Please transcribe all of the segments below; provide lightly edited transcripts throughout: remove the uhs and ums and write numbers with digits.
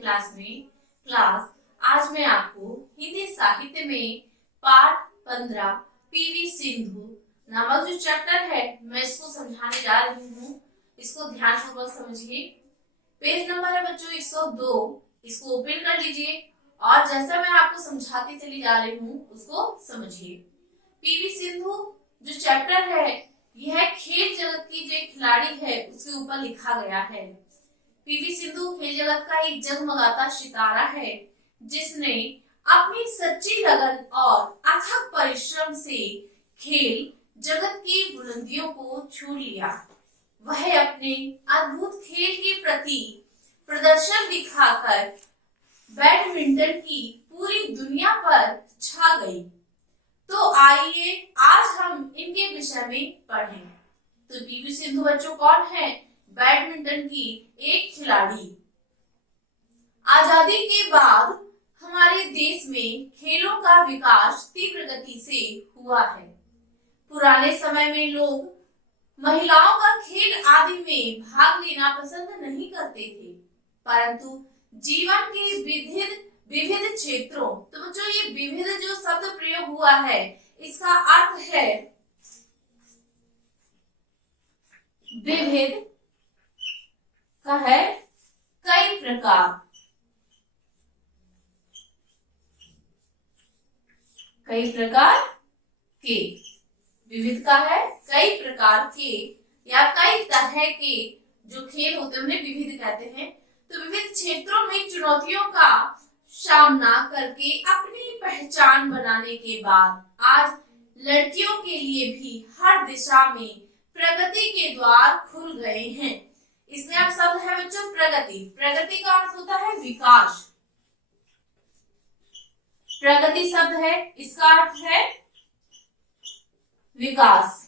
Class में class आज मैं आपको हिंदी साहित्य में पाठ 15 पीवी सिंधु नामक जो चैप्टर है मैं इसको समझाने जा रही हूँ। इसको ध्यानपूर्वक समझिए। पेज नंबर है बच्चों 102। इसको ओपन कर लीजिए और जैसा मैं आपको समझाती चली जा रही हूँ उसको समझिए। पीवी सिंधु जो चैप्टर है यह खेल जगत की जो खिलाड़ी है उसके ऊपर लिखा गया है। पीवी सिंधु खेल जगत का एक जगमगाता सितारा है जिसने अपनी सच्ची लगन और अथक परिश्रम से खेल जगत की बुलंदियों को छू लिया। वह अपने अद्भुत खेल के प्रति प्रदर्शन दिखाकर बैडमिंटन की पूरी दुनिया पर छा गई। तो आइए आज हम इनके विषय में पढ़ें। तो पीवी सिंधु बच्चों कौन है? बैडमिंटन की एक खिलाड़ी। आजादी के बाद हमारे देश में खेलों का विकास तीव्र गति से हुआ है। पुराने समय में लोग महिलाओं का खेल आदि में भाग लेना पसंद नहीं करते थे, परंतु जीवन के विविध क्षेत्रों, तो बच्चों ये विविध जो शब्द प्रयोग हुआ है इसका अर्थ है विविध का है कई प्रकार, कई प्रकार के। विविध का है कई प्रकार के या कई तरह के जो खेल होते हैं उन्हें विविध कहते हैं। तो विविध क्षेत्रों में चुनौतियों का सामना करके अपनी पहचान बनाने के बाद आज लड़कियों के लिए भी हर दिशा में प्रगति के द्वार खुल गए हैं। इसमें अब शब्द है बच्चों प्रगति। प्रगति का अर्थ होता है विकास। प्रगति शब्द है, इसका अर्थ है विकास।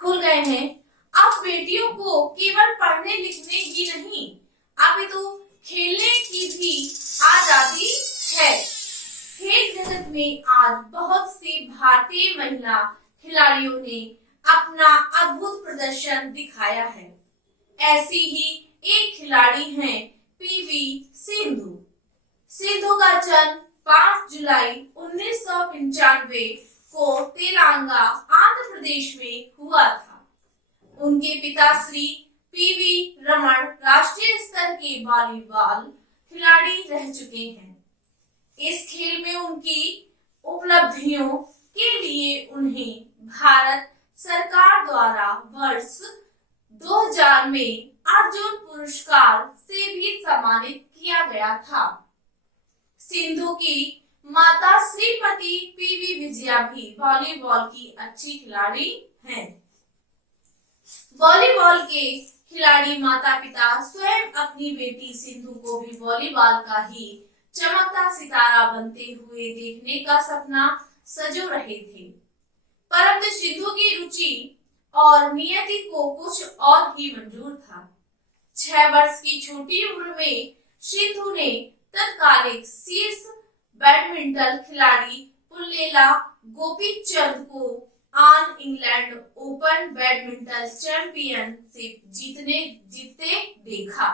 खुल गए हैं। अब बेटियों को केवल पढ़ने लिखने ही नहीं, अभी तो खेलने की भी आजादी है। खेल जगत में आज बहुत सी भारतीय महिला खिलाड़ियों ने अपना अद्भुत प्रदर्शन दिखाया है। ऐसी ही एक खिलाड़ी हैं पीवी सिंधु। सिंधु का जन्म 5 जुलाई 1995 को तेलंगाना आंध्र प्रदेश में हुआ था। उनके पिता श्री पीवी रमन राष्ट्रीय स्तर के वॉलीबॉल खिलाड़ी रह चुके हैं। इस खेल में उनकी उपलब्धियों के लिए उन्हें भारत सरकार द्वारा वर्ष 2000 में अर्जुन पुरस्कार से भी सम्मानित किया गया था। सिंधु की माता श्रीमती पीवी विजया भी वॉलीबॉल की अच्छी खिलाड़ी हैं। वॉलीबॉल के खिलाड़ी माता पिता स्वयं अपनी बेटी सिंधु को भी वॉलीबॉल का ही चमकता सितारा बनते हुए देखने का सपना सजो रहे थे, परंतु सिंधु की रुचि और नियति को कुछ और ही मंजूर था। 6 वर्ष की छोटी उम्र में सिंधु ने तत्कालिक शीर्ष बैडमिंटन खिलाड़ी पुल्लेला गोपीचंद को all England open badminton championship जीतते देखा।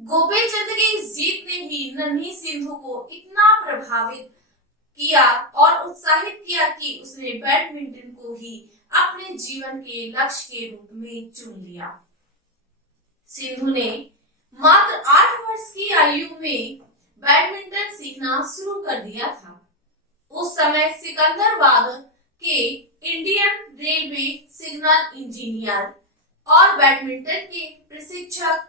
गोपीचंद की इस जीत ने ही नन्ही सिंधु को इतना प्रभावित किया और उत्साहित किया कि उसने बैडमिंटन को ही अपने जीवन के लक्ष्य के रूप में चुन लिया। सिंधु ने मात्र 8 वर्ष की आयु में बैडमिंटन सीखना शुरू कर दिया था। उस समय सिकंदराबाद के इंडियन रेलवे सिग्नल इंजीनियर और बैडमिंटन के प्रशिक्षक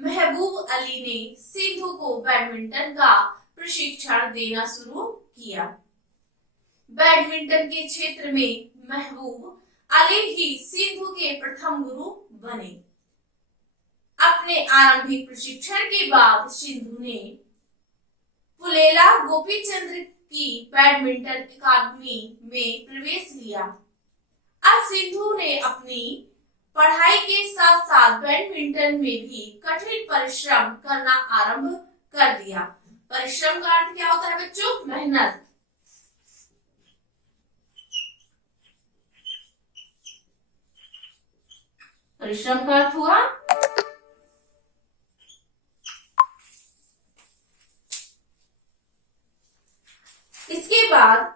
महबूब अली ने सिंधु को बैडमिंटन का प्रशिक्षण देना शुरू किया। बैडमिंटन के क्षेत्र में महबूब अली ही सिंधु के प्रथम गुरु बने। अपने आरंभिक प्रशिक्षण के बाद सिंधु ने पुल्लेला गोपीचंद की बैडमिंटन अकादमी में प्रवेश लिया। अब सिंधु ने अपनी पढ़ाई के साथ साथ बैडमिंटन में भी कठिन परिश्रम करना आरंभ कर दिया। परिश्रम का अर्थ क्या होता है बच्चों? मेहनत। परिश्रम का अर्थ हुआ इसके बाद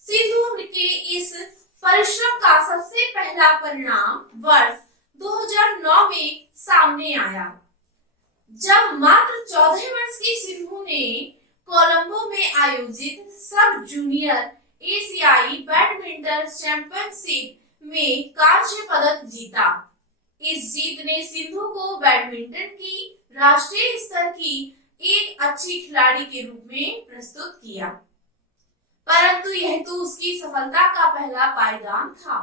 सिंधु के इस परिश्रम का सबसे पहला परिणाम वर्ष 2009 में सामने आया, जब मात्र 14 वर्ष की सिंधु ने कोलंबो में आयोजित सब जूनियर एशियाई बैडमिंटन चैंपियनशिप में कांस्य पदक जीता। इस जीत ने सिंधु को बैडमिंटन की राष्ट्रीय स्तर की एक अच्छी खिलाड़ी के रूप में प्रस्तुत किया, परंतु यह तो उसकी सफलता का पहला पायदान था।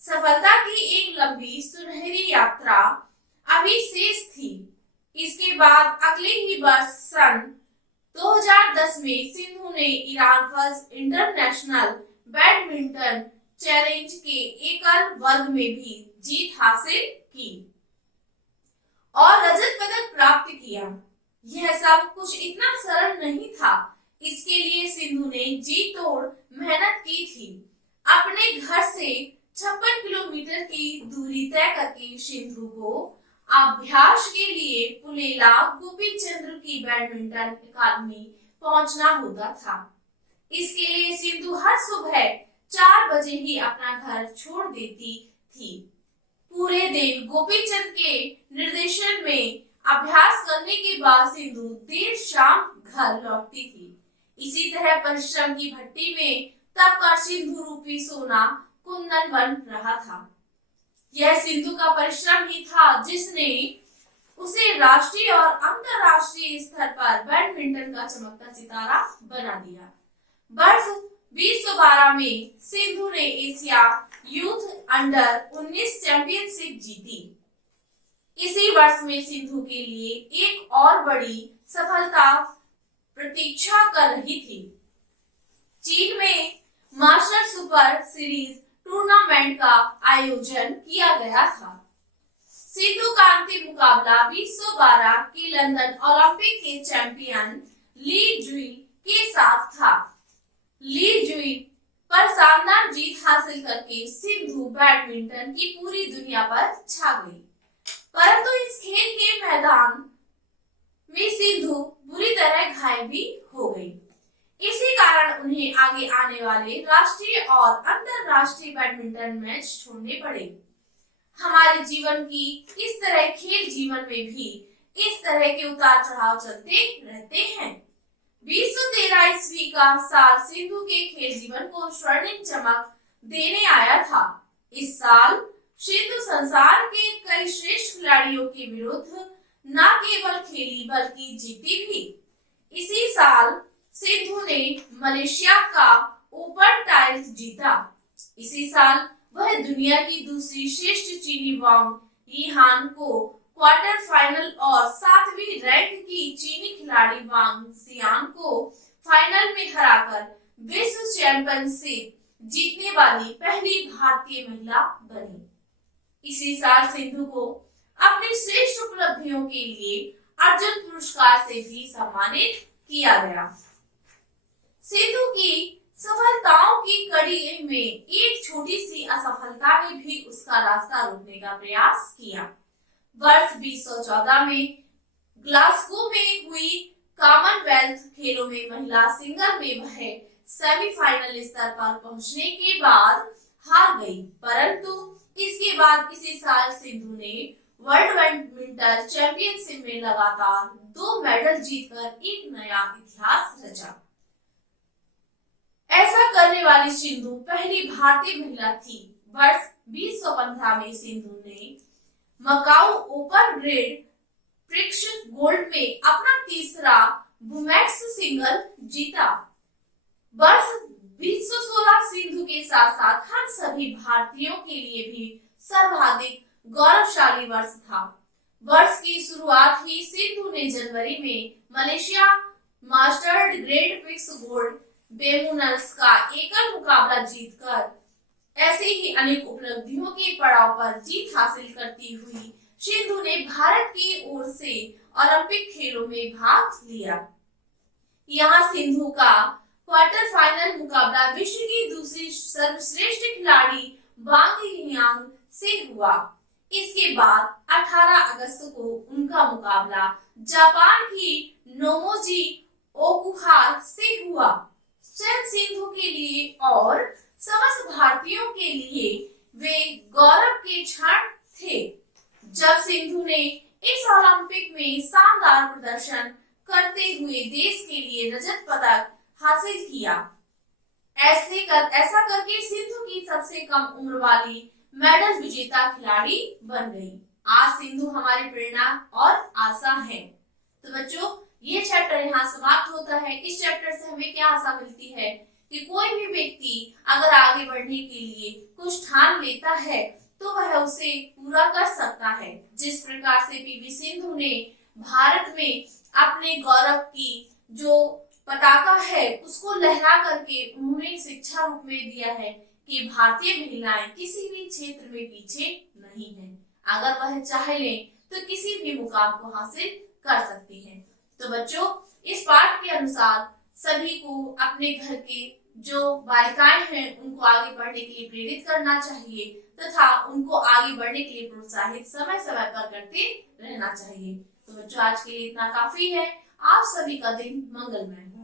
सफलता की एक लंबी सुनहरी यात्रा अभी शेष थी। इसके बाद अगले ही वर्ष सन 2010 में सिंधु ने Iran first international badminton challenge के एकल वर्ग में भी जीत हासिल की और रजत पदक प्राप्त किया। यह सब कुछ इतना सरल नहीं था। इसके लिए सिंधु ने जी तोड़ मेहनत की थी। अपने घर से 56 किलोमीटर की दूरी तय करके सिंधु को अभ्यास के लिए पुलेला गोपीचंद्र की बैडमिंटन अकादमी पहुंचना होता था। इसके लिए सिंधु हर सुबह 4 बजे ही अपना घर छोड़ देती थी। पूरे दिन गोपीचंद के निर्देशन में अभ्यास करने के बाद सिंधु देर शाम घर लौटती थी। इसी तरह परिश्रम की भट्टी में तब का सिंधु रूपी सोना कुंदन बन रहा था। यह सिंधु का परिश्रम ही था जिसने उसे राष्ट्रीय और अंतरराष्ट्रीय स्तर पर बैडमिंटन का चमकता सितारा बना दिया। वर्ष 2012 में सिंधु ने एशिया यूथ अंडर 19 चैंपियनशिप जीती। इसी वर्ष में सिंधु के लिए एक और बड़ी सफलता प्रतीक्षा कर रही थी। चीन में मास्टर सुपर सीरीज टूर्नामेंट का आयोजन किया गया था। सिंधु का अंतिम मुकाबला 2012 के लंदन ओलंपिक के चैंपियन ली जुई के साथ था। ली जुई पर शानदार जीत हासिल करके सिंधु बैडमिंटन की पूरी दुनिया पर छा गई, परंतु इस खेल के मैदान में सिंधु बुरी तरह घायल भी हो गई। इसी कारण उन्हें आगे आने वाले राष्ट्रीय और अंतरराष्ट्रीय बैडमिंटन मैच छोड़ने पड़े। हमारे जीवन की इस तरह खेल जीवन में भी इस तरह के उतार चढ़ाव चलते रहते हैं। 2013 ईस्वी का साल सिंधु के खेल जीवन को स्वर्णिम चमक देने आया था। इस साल सिंधु संसार के कई श्रेष्ठ खिलाड़ियों के विरुद्ध न केवल खेली बल्कि जीती भी। इसी साल सिंधु ने मलेशिया का ओपन टाइटल जीता। इसी साल वह दुनिया की दूसरी श्रेष्ठ चीनी वांग यीहान को क्वार्टर फाइनल और 7वीं रैंक की चीनी खिलाड़ी वांग जियान को फाइनल में हराकर विश्व चैंपियनशिप जीतने वाली पहली भारतीय महिला बनी। इसी साल सिंधु को अपनी श्रेष्ठ उपलब्धियों के लिए अर्जुन पुरस्कार से भी सम्मानित किया गया। सिंधु की सफलताओं की कड़ी में एक छोटी सी असफलता ने भी उसका रास्ता रोकने का प्रयास किया। वर्ष 2014 में ग्लासगो में हुई कॉमनवेल्थ खेलों में महिला सिंगल में वह सेमीफाइनल स्तर पर पहुंचने के बाद हार गई, परंतु इसके बाद इसी साल सिंधु ने वर्ल्ड बैडमिंटन चैंपियनशिप में लगातार 2 मेडल जीतकर एक नया इतिहास रचा। ऐसा करने वाली सिंधु पहली भारतीय महिला थी। वर्ष 2015 में सिंधु ने Macau open grade prix gold में अपना तीसरा वुमेन्स सिंगल जीता। वर्ष 2016 सिंधु के साथ साथ हम सभी भारतीयों के लिए भी सर्वाधिक गौरवशाली वर्ष था। वर्ष की शुरुआत ही सिंधु ने जनवरी में Malaysia masters grand prix gold बेमुनल्स का एकल मुकाबला जीतकर ऐसे ही अनेक उपलब्धियों के पड़ाव पर जीत हासिल करती हुई सिंधु ने भारत की ओर से ओलंपिक खेलों में भाग लिया। यहाँ सिंधु का क्वार्टर फाइनल मुकाबला विश्व की दूसरी सर्वश्रेष्ठ खिलाड़ी वांग यियांग से हुआ। इसके बाद 18 अगस्त को उनका मुकाबला जापान की नोमोजी ओकुहारा से हुआ। स्वयं सिंधु के लिए और समस्त भारतीयों के लिए वे गौरव के क्षण थे जब सिंधु ने इस ओलंपिक में शानदार प्रदर्शन करते हुए देश के लिए रजत पदक हासिल किया। ऐसा करके सिंधु की सबसे कम उम्र वाली मेडल विजेता खिलाड़ी बन गई। आज सिंधु हमारी प्रेरणा और आशा है। तो बच्चों, ये चैप्टर यहाँ समाप्त होता है। इस चैप्टर से हमें क्या आशा मिलती है कि कोई भी व्यक्ति अगर आगे बढ़ने के लिए कुछ ठान लेता है तो वह उसे पूरा कर सकता है। जिस प्रकार से पीवी सिंधु ने भारत में अपने गौरव की जो पताका है उसको लहरा करके उन्होंने शिक्षा रूप में दिया है कि भारतीय महिलाएं किसी भी क्षेत्र में पीछे नहीं है। अगर वह चाहे ले तो किसी भी मुकाम को हासिल कर सकती है। तो बच्चों, इस पाठ के अनुसार सभी को अपने घर के जो बालिकाएं हैं उनको आगे बढ़ने के लिए प्रेरित करना चाहिए तथा उनको आगे बढ़ने के लिए प्रोत्साहित समय समय पर करते रहना चाहिए। तो बच्चों, आज के लिए इतना काफी है। आप सभी का दिन मंगलमय हो।